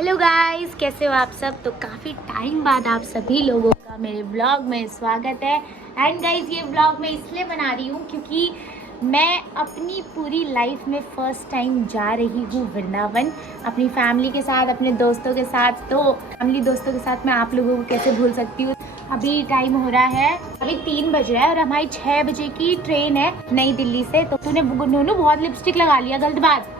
Hello guys, कैसे हो आप सब। तो काफ़ी टाइम बाद आप सभी लोगों का मेरे व्लॉग में स्वागत है। एंड गाइस, ये व्लॉग मैं इसलिए बना रही हूँ क्योंकि मैं अपनी पूरी लाइफ में फ़र्स्ट टाइम जा रही हूँ वृंदावन, अपनी फैमिली के साथ, अपने दोस्तों के साथ। तो फैमिली दोस्तों के साथ मैं आप लोगों को कैसे भूल सकती हूँ। अभी टाइम हो रहा है, अभी 3 बज रहा है और हमारी 6 बजे की ट्रेन है नई दिल्ली से। तो तूने नूनू बहुत लिपस्टिक लगा लिया, गलत बात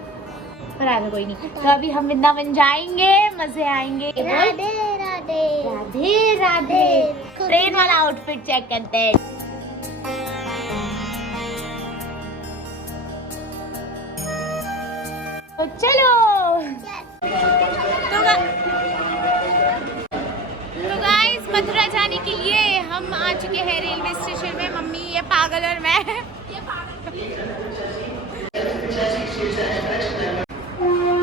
पर आगे कोई नहीं। तो अभी हम वृंदावन जाएंगे, मजे आएंगे। राधे राधे राधे राधे। ट्रेन वाला आउटफिट चेक करते हैं। तो चलो। तो गाइस, मथुरा जाने के लिए हम आ चुके हैं रेलवे स्टेशन में। मम्मी, ये पागल और मैं।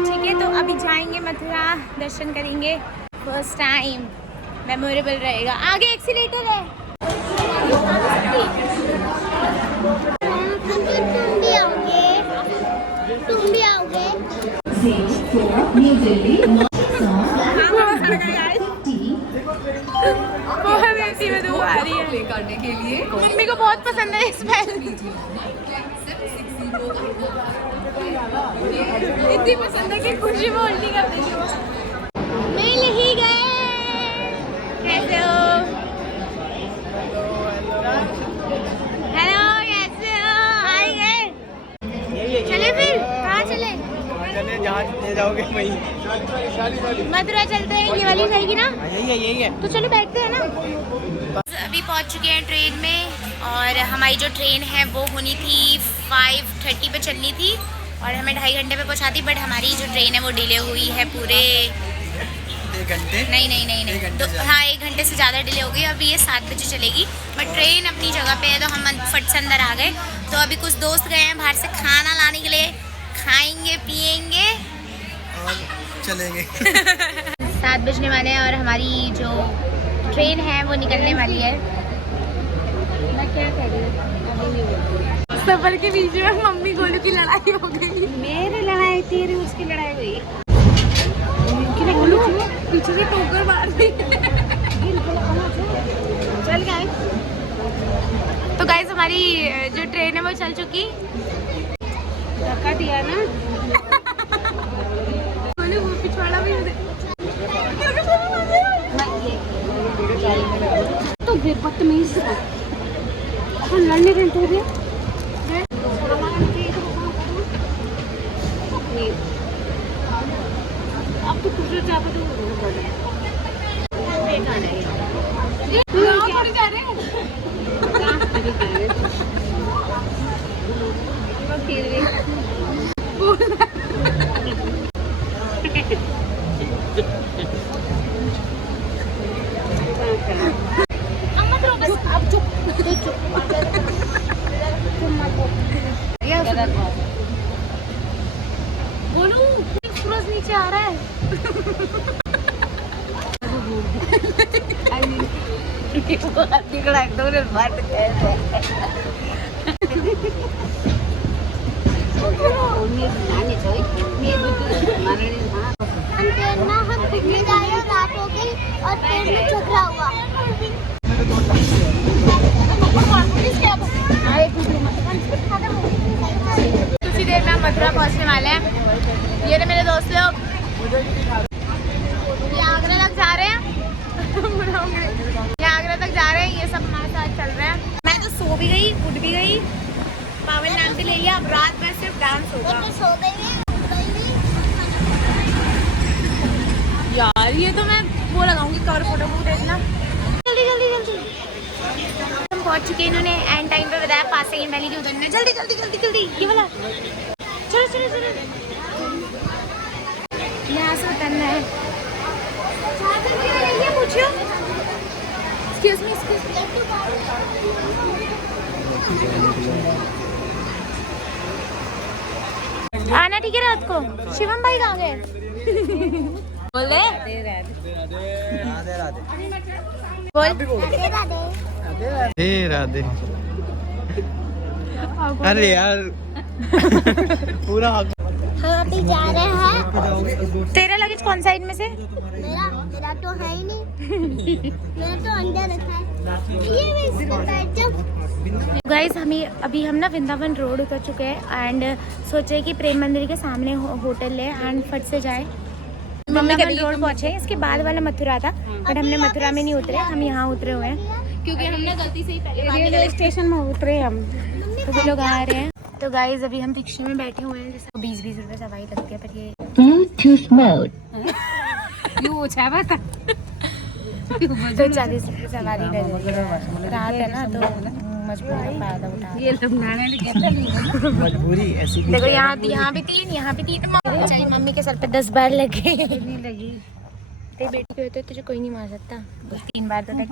ठीक है, तो अभी जाएंगे मथुरा, दर्शन करेंगे। फर्स्ट टाइम मेमोरेबल रहेगा। आगे एक्सीलेटर है। तुम भी आओगे, तुम भी आओगे। बहुत ऐसी बदबू आ रही है करने के लिए। मम्मी को बहुत पसंद है स्मेल। इतनी पसंद है कि खुशी में उल्टी कर देती हूँ। मिल ही गए। कैसे हो? हेलो, कैसे हो? आए गए। चले फिर, कहाँ चले? चले जहाँ ले जाओगे वहीं। मथुरा चलते हैं, ये वाली जाएगी ना? यही है। तो चलो बैठते हैं ना। अभी पहुंच चुके हैं ट्रेन में और हमारी जो ट्रेन है वो होनी थी 5:30 पे चलनी थी और हमें 2.5 घंटे पे पहुंचाती। बट हमारी जो ट्रेन है वो डिले हुई है पूरे 1 घंटे। नहीं हाँ, 1 घंटे से ज़्यादा डिले हो गई। अभी ये 7 बजे चलेगी बट ट्रेन अपनी जगह पे है। तो हम फट से अंदर आ गए। तो अभी कुछ दोस्त गए हैं बाहर से खाना लाने के लिए, खाएंगे पिएंगे और चलेंगे। 7 बजने वाले हैं और हमारी जो ट्रेन है वो निकलने वाली है। मैं क्या कर रही हूँ? सफर के बीच में मम्मी गोलू की लड़ाई हो गई। मेरी लड़ाई तेरी, उसकी लड़ाई हुई। पीछे से टोकर मार दी। चल गाइस। तो गाइस, हमारी जो ट्रेन है वो चल चुकी। धक्का दिया ना। वो पिछवाड़ा भी तो बदतमीज लड़ने के तो गया। अब तो कुछ चाहते तो जा रहे हैं। बोलू सूरज नीचे आ रहा है। हम घूमने जा रहे हैं, रात हो गई और ट्रेन में झगड़ा हुआ। कुछ ही देर में हम मथुरा पहुंचने वाले हैं। ये मेरे दोस्त लोग ये आगरा तक जा रहे हैं। ये आगरा तक जा रहे हैं। ये सब हमारे साथ चल रहे हैं। मैं तो सो भी गई, उठ भी गई, पावन नाम भी ले लिया। अब रात में सिर्फ डांस होगा। सो गई यार, ये तो मैं वो लगाऊंगी कवर फोटो को देखना। जल्दी जल्दी जल्दी। हम पहुंच चुके हैं। इन्होंने एंड टाइम पे बताया 5 सेकंड पहले की उतरना। जल्दी जल्दी जल्दी जल्दी, ये वाला। चलो चलो चलो, यहाँ से उतरना है। ये पूछो। एक्सक्यूज मी, आना ठीक है रात को। शिवम भाई कहाँ गए? बोले राधे राधे। बोल। राधे राधे। अरे यार पूरा हम अभी जा रहे हैं। तेरा लगेज कौन सा इनमें से? मेरा तो है ही नहीं। मेरा तो अंदर रखा है। ये बैठ जाओ। गाइस अभी हम ना वृंदावन रोड उतर चुके हैं एंड सोचे कि प्रेम मंदिर के सामने होटल ले एंड फट से जाए। वृंदावन रोड पहुंचे, इसके बाद वाला मथुरा था बट हमने मथुरा में नहीं उतरे, हम यहाँ उतरे हुए हैं क्योंकि हमने गलती से ही पहले रेलवे स्टेशन में उतरे हम, तो वो लोग आ रहे हैं। तो गाइस अभी हम रिक्शे में बैठे हुए हैं, जैसे 20-20 रुपए सवारी लगती है, पर ये तो 40 रुपये सवारी लगेगी। रात है ना तो मजबूरी फायदा उठा। मजबूरी ऐसी देखो यहाँ भी 3 यहाँ भी 3, चाहे मम्मी के सर पे 10 बार लगे लगी। तेरी बेटी के होते तुझे कोई नहीं मार सकता, बस 3 बार तो लगी।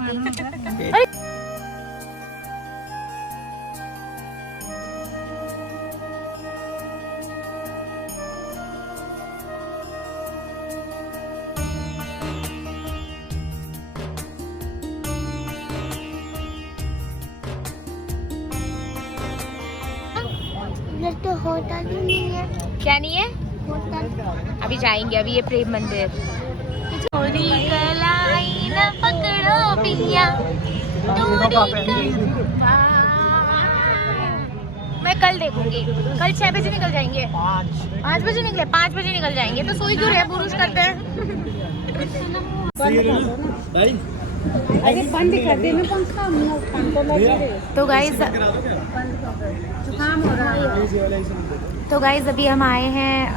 इधर तो होटल ही नहीं है। क्या नहीं है? होटल अभी जाएंगे, अभी ये प्रेम मंदिर। चोरी कलाई न पकड़ो पिया, मैं कल देखूंगी। कल 6 बजे निकल जाएंगे, 5 बजे निकले, 5 बजे निकल जाएंगे, तो सोई क्यों रहे, पुरुष करते हैं। अरे बंद कर दे, मैं पंखा तो गाइस अभी हम आए हैं,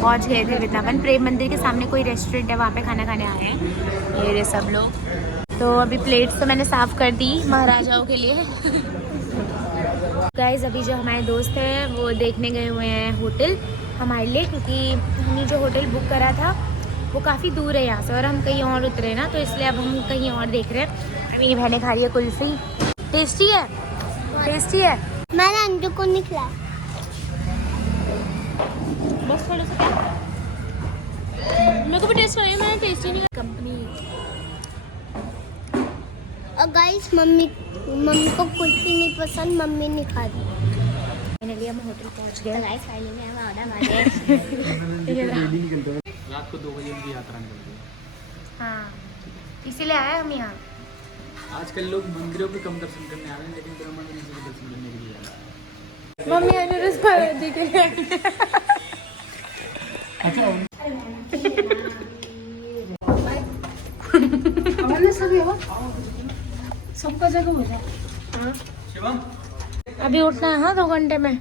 पहुंच गए थे वृंदावन। प्रेम मंदिर के सामने कोई रेस्टोरेंट है, वहाँ पे खाना खाने आए हैं ये सब लोग। तो अभी प्लेट्स तो मैंने साफ़ कर दी महाराजाओं के लिए। गाइस अभी जो हमारे दोस्त हैं वो देखने गए हुए हैं होटल हमारे लिए, क्योंकि हमने जो होटल बुक करा था वो काफ़ी दूर है यहाँ से और हम कहीं और उतरे ना, तो इसलिए अब हम कहीं और देख रहे हैं। मेरी बहनें खा रही है कुल्फी, टेस्टी है, टेस्टी है। मैंने अंजू को निकला। बस थोड़ा सा क्या, मेरे को भी टेस्ट करेंगे, मैंने टेस्टी नहीं कंपनी। और गाइस मम्मी को कुल्फी नहीं पसंद, मम्मी नहीं खा रही। फाइनली हम होटल पहुँच गए। गाइस फाइनली में हम ऑर्डर मारे। रात को 2 बजे उनकी यात्रा निकलती है। हाँ, इसीलिए आए हम यहाँ। आजकल लोग मंदिरों के कम दर्शन करने आ रहे हैं, लेकिन ब्रह्म मंदिर जी के दर्शन करने के लिए आ रहे हैं। मम्मी अनुरुस पार्वती के लिए सबका जगह हो जाए। शिवम अभी उठना है। हाँ 2 घंटे में।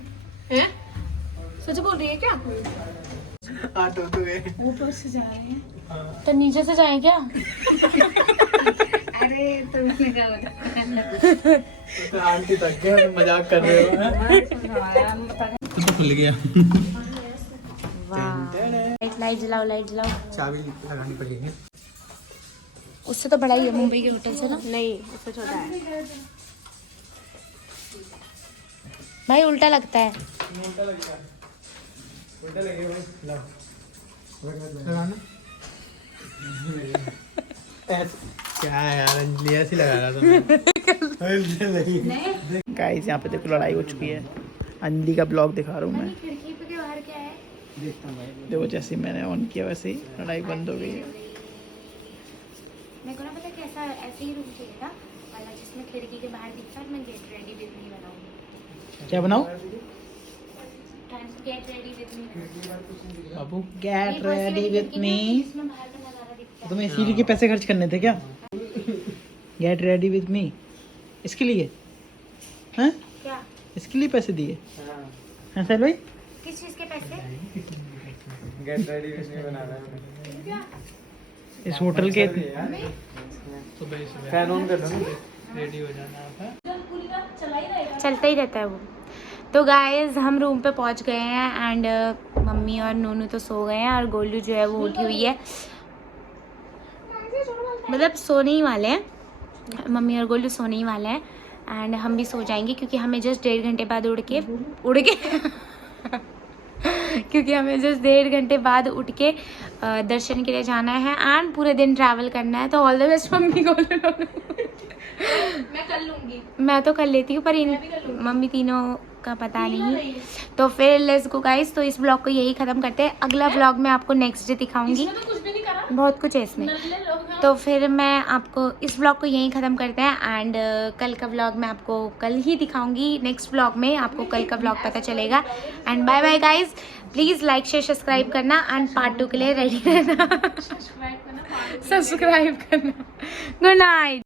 सच बोल रही है क्या? ऑटो तो है, ऊपर से जा रहे हैं। तो नीचे से जाए क्या? अरे तुमने क्या बताया? तो आंटी तक के मजाक कर रहे हो। तो खुल गया। वाह, लाइट जलाओ, लाइट जलाओ। चाबी लगानी पड़ेगी। उससे तो बड़ा ही है मुंबई के होटल से ना। नहीं, उससे छोटा है। भाई उल्टा लगता है। उल्टा लगे भाई, लो लगाना। क्या है यार, अंजलि ऐसी लगा रहा था। गाइस यहाँ पे देखो लड़ाई हो चुकी है। अंजलि का ब्लॉग दिखा रहा हूँ मैं। खिड़की पे के बाहर क्या है? देखो जैसे मैंने ऑन किया वैसे ही लड़ाई बंद हो गई है। मेरे को ना पता कैसा, ऐसे ही रूम चाहिए था वाला जिसमें खिड़की के बाहर दिखता है। मैं गेट रेडी विद मी बनाऊंगी। क्या बनाओ? Get ready with me. Babu get ready with me. इसमें बाहर का नजारा दिखता है। तुम्हें सीरी के पैसे खर्च करने थे क्या? गेट रेडी विद मी इसके लिए हैं? क्या? इसके लिए पैसे दिए हैं सर भाई? किस चीज के पैसे? गेट रेडी विद मी बना रहा है इस होटल के। फैन ऑन कर दो ना, रेडी हो जाना। चलता ही रहता है वो। तो गाइस हम रूम पे पहुंच गए हैं एंड मम्मी और नूनू तो सो गए हैं और गोलू जो है वो उठी हुई है, मतलब सोने ही वाले हैं। मम्मी और गोलू सोने ही वाले हैं एंड हम भी सो जाएंगे क्योंकि हमें जस्ट 1.5 घंटे बाद उड़ के क्योंकि हमें जस्ट 1.5 घंटे बाद उठ के दर्शन के लिए जाना है एंड पूरे दिन ट्रैवल करना है। तो all the best mummy Golu. मैं कर लूंगी। मैं तो कर लेती हूँ पर इन मम्मी तीनों का पता नहीं। तो फिर लेट्स गो गाइस, तो इस ब्लॉग को यही ख़त्म करते हैं। अगला ब्लॉग मैं आपको नेक्स्ट डे दिखाऊंगी, बहुत कुछ है इसमें। तो फिर मैं आपको इस ब्लॉग को यहीं ख़त्म करते हैं एंड कल का ब्लॉग मैं आपको कल ही दिखाऊंगी। नेक्स्ट ब्लॉग में आपको कल का ब्लॉग पता चलेगा। And bye bye guys, please like share subscribe करना एंड पार्ट 2 के लिए रेडी रहना। सब्सक्राइब करना। Good night.